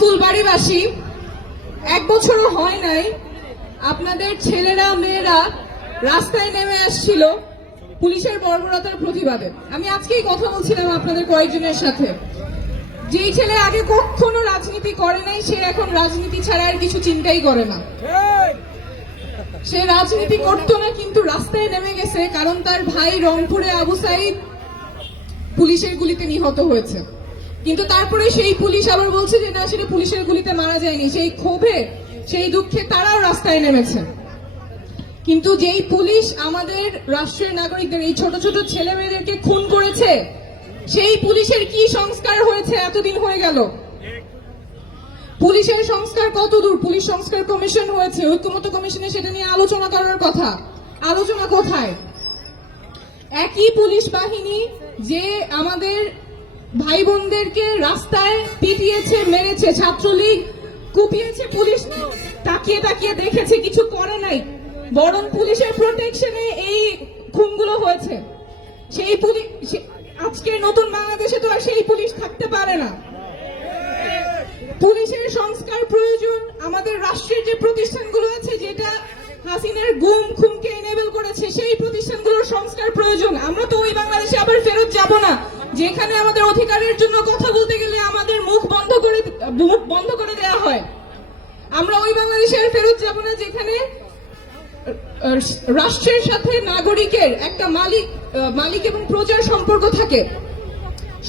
ফুলবাড়িবাসী, এক বছরও হয় নাই আপনাদের ছেলেরা মেয়েরা রাস্তায় নেমে আসছিল পুলিশের বর্বরতার প্রতিবাদে। আমি আজকেই কথা বলছিলাম আপনাদের কয়েকজনের সাথে। যেই ছেলে আগে কখনো রাজনীতি করে নাই সে এখন রাজনীতি ছাড়া আর কিছু চিন্তাই করে না। সে রাজনীতি করতো না কিন্তু রাস্তায় নেমে গেছে কারণ তার ভাই রংপুরে আবু সাইদ পুলিশের গুলিতে নিহত হয়েছে। কিন্তু তারপরে সেই পুলিশ আবার বলছে যে না, সেটা পুলিশের গুলিতে মারা যায়নি। সেই ক্ষোভে সেই দুঃখে তারাও রাস্তায় নেমেছে। কিন্তু যেই পুলিশ আমাদের রাষ্ট্রের নাগরিকদের এই ছোট ছোট ছেলে মেয়েদেরকে খুন করেছে, সেই পুলিশের কি সংস্কার হয়েছে এতদিন হয়ে গেল? পুলিশের সংস্কার কত দূর? পুলিশ সংস্কার কমিশন হয়েছে, ঐক্যমত্য কমিশনে সেটা নিয়ে আলোচনা করার কথা। আলোচনা কোথায়? একই পুলিশ বাহিনী যে আমাদের ভাই বোনদেরকে রাস্তায় পিটিয়েছে, মেরেছে, ছাত্রলীগ কুপিয়েছে, পুলিশ তাকিয়ে তাকিয়ে দেখেছে, কিছু করে নাই, বরং পুলিশের প্রোটেকশনে এই খুনগুলো হয়েছে। সেই পুলিশ আজকের নতুন বাংলাদেশে তো আর সেই পুলিশ থাকতে পারে না। পুলিশের সংস্কার প্রয়োজন। আমাদের রাষ্ট্রের যে প্রতিষ্ঠানগুলো আছে, যেটা হাসিনার গুম খুনকে এনেবল করেছে, সেই প্রতিষ্ঠানগুলোর সংস্কার প্রয়োজন। আমরা তো ওই বাংলাদেশে আবার ফেরত যাব না যেখানে আমাদের অধিকারের জন্য কথা বলতে গেলে আমাদের মুখ বন্ধ করে দেওয়া হয়। আমরা ওই বাংলাদেশে আর ফেরত যাব না যেখানে রাষ্ট্রের সাথে নাগরিকের একটা মালিক এবং প্রজার সম্পর্ক থাকে।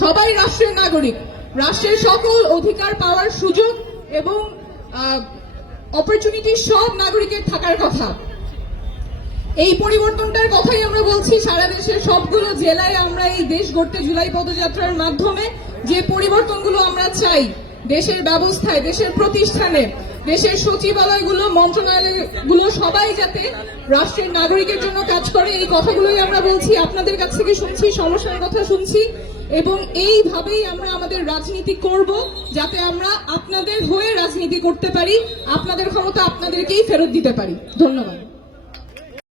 সবাই রাষ্ট্রের নাগরিক, রাষ্ট্রের সকল অধিকার পাওয়ার সুযোগ এবং অপরচুনিটি সব নাগরিকের থাকার কথা। এই পরিবর্তনটার কথাই আমরা বলছি। সারা দেশের সবগুলো জেলায় আমরা এই দেশ গড়তে জুলাই পদযাত্রার মাধ্যমে যে পরিবর্তনগুলো আমরা চাই, দেশের ব্যবস্থায়, দেশের প্রতিষ্ঠানে, দেশের সচিবালয়গুলো, মন্ত্রণালয়গুলো সবাই যাতে রাষ্ট্রের নাগরিকের জন্য কাজ করে, এই কথাগুলোই আমরা বলছি। আপনাদের কাছ থেকে শুনছি, সমস্যার কথা শুনছি, এবং এইভাবেই আমরা আমাদের রাজনীতি করব যাতে আমরা আপনাদের হয়ে রাজনীতি করতে পারি, আপনাদের ক্ষমতা আপনাদেরকেই ফেরত দিতে পারি। ধন্যবাদ।